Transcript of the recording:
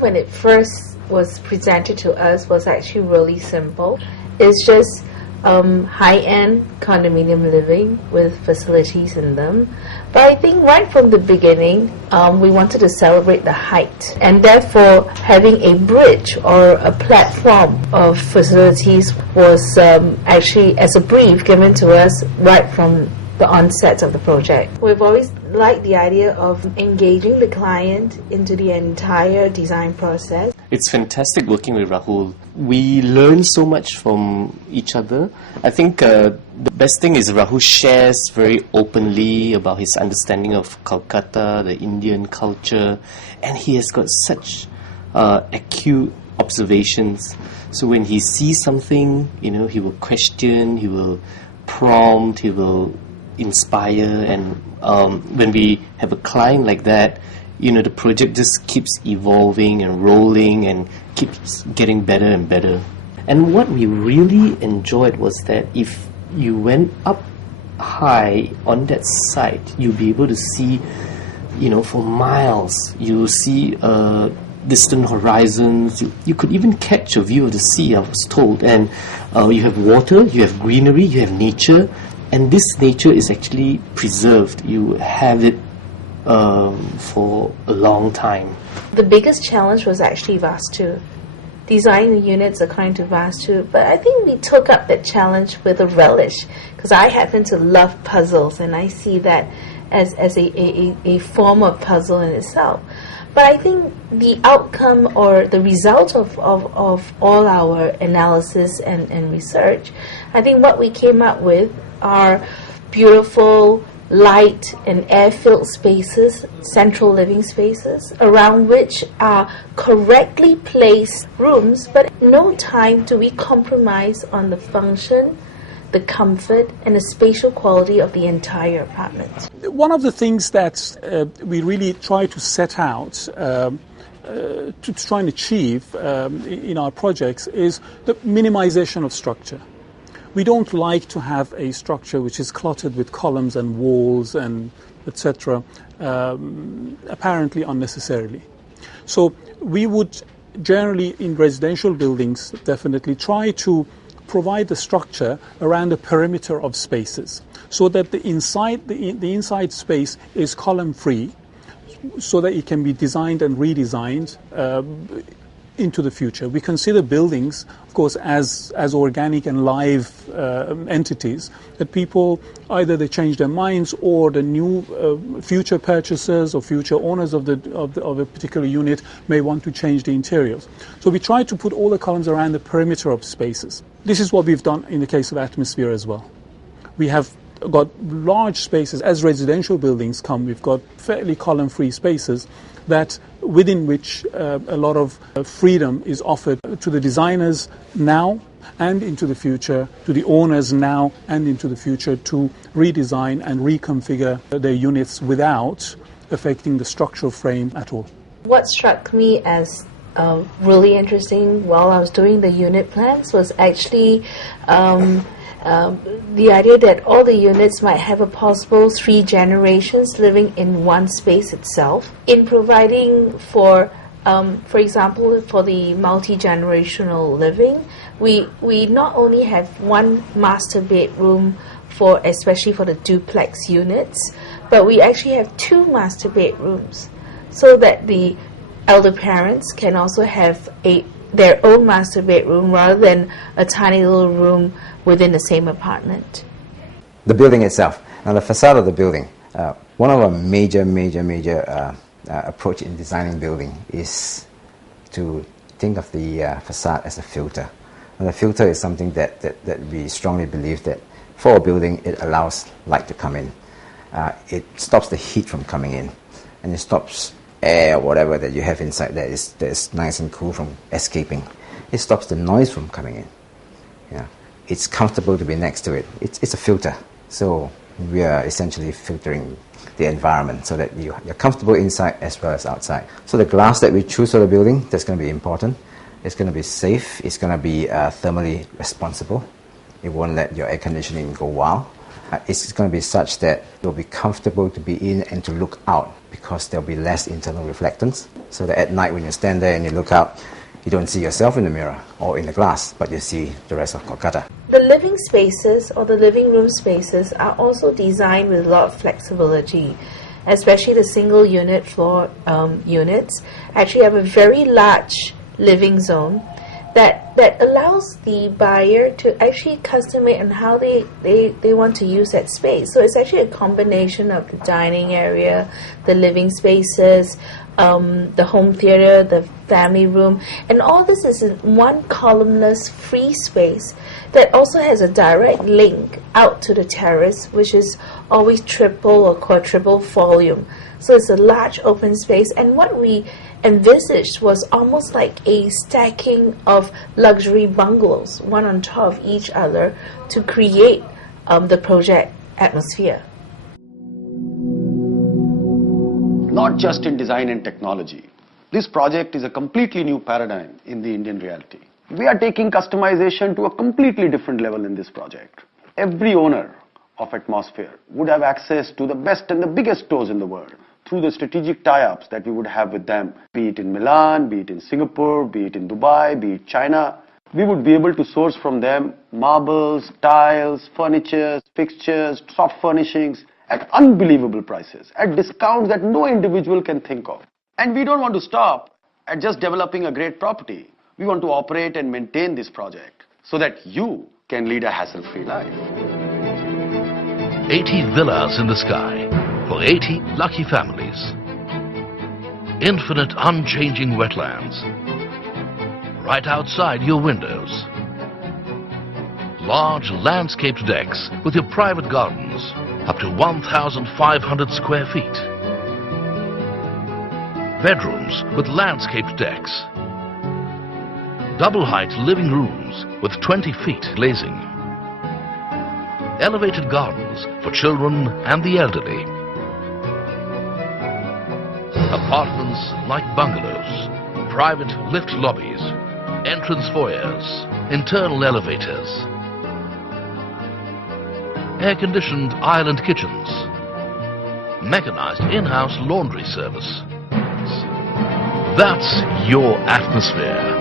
think when it first was presented to us was actually really simple. It's just high-end condominium living with facilities in them. But I think right from the beginning, we wanted to celebrate the height, and therefore having a bridge or a platform of facilities was actually as a brief given to us right from the onset of the project. We've always liked the idea of engaging the client into the entire design process. It's fantastic working with Rahul. We learn so much from each other. I think the best thing is Rahul shares very openly about his understanding of Kolkata, the Indian culture, and he has got such acute observations. So when he sees something, he will question, he will prompt, he will inspire, and when we have a client like that, the project just keeps evolving and rolling and keeps getting better and better. And what we really enjoyed was that if you went up high on that site, you'll be able to see, for miles. You see distant horizons. You could even catch a view of the sea, I was told. And you have water, you have greenery, you have nature. And this nature is actually preserved. You have it for a long time. The biggest challenge was actually Vastu. Designing the units according to Vastu. But I think we took up that challenge with a relish, because I happen to love puzzles, and I see that as a form of puzzle in itself. But I think the outcome or the result of all our analysis and research, I think what we came up with are beautiful, light and air-filled spaces, central living spaces, around which are correctly placed rooms, but at no time do we compromise on the function, the comfort and the spatial quality of the entire apartment. One of the things that we really try to set out to try and achieve in our projects is the minimization of structure. We don't like to have a structure which is cluttered with columns and walls and etc. Apparently unnecessarily. So we would generally in residential buildings definitely try to provide the structure around the perimeter of spaces so that the inside space is column free, so that it can be designed and redesigned into the future. We consider buildings, of course, as organic and live entities that people either they change their minds or the new future purchasers or future owners of a particular unit may want to change the interiors. So we try to put all the columns around the perimeter of spaces. This is what we've done in the case of Atmosphere as well. We have got large spaces. As residential buildings come, we've got fairly column-free spaces that within which a lot of freedom is offered to the designers now and into the future, to the owners now and into the future to redesign and reconfigure their units without affecting the structural frame at all. What struck me as really interesting while I was doing the unit plans was actually the idea that all the units might have a possible 3 generations living in one space itself. In providing for example, for the multi-generational living, we not only have one master bedroom especially for the duplex units, but we actually have 2 master bedrooms so that the elder parents can also have their own master bedroom rather than a tiny little room within the same apartment. The building itself, now the facade of the building, one of our major approach in designing building is to think of the facade as a filter. And the filter is something that we strongly believe that for a building it allows light to come in. It stops the heat from coming in, and it stops air or whatever that you have inside that is nice and cool from escaping. It stops the noise from coming in. Yeah. It's comfortable to be next to it. It's a filter. So we are essentially filtering the environment so that you're comfortable inside as well as outside. So the glass that we choose for the building, that's going to be important. It's going to be safe. It's going to be thermally responsible. It won't let your air conditioning go wild. It's going to be such that you'll be comfortable to be in and to look out, because there'll be less internal reflectance. So that at night when you stand there and you look out, you don't see yourself in the mirror or in the glass, but you see the rest of Kolkata. The living spaces or the living room spaces are also designed with a lot of flexibility, especially the single unit floor units actually have a very large living zone that allows the buyer to actually customize on how they want to use that space. So it's actually a combination of the dining area, the living spaces, the home theater, the family room, and all this is in one columnless free space that also has a direct link out to the terrace, which is always triple or quadruple volume. So it's a large open space, and what we envisaged was almost like a stacking of luxury bungalows, one on top of each other, to create the project atmosphere. Not just in design and technology. This project is a completely new paradigm in the Indian reality. We are taking customization to a completely different level in this project. Every owner of Atmosphere would have access to the best and the biggest stores in the world through the strategic tie-ups that we would have with them, be it in Milan, be it in Singapore, be it in Dubai, be it China. We would be able to source from them marbles, tiles, furniture, fixtures, soft furnishings at unbelievable prices, at discounts that no individual can think of. And we don't want to stop at just developing a great property. We want to operate and maintain this project so that you can lead a hassle-free life. 80 villas in the sky for 80 lucky families. Infinite unchanging wetlands right outside your windows. Large landscaped decks with your private gardens up to 1,500 square feet. Bedrooms with landscaped decks. Double height living rooms with 20 feet glazing. Elevated gardens for children and the elderly. Apartments like bungalows, private lift lobbies, entrance foyers, internal elevators, air-conditioned island kitchens, mechanized in-house laundry service. That's your atmosphere.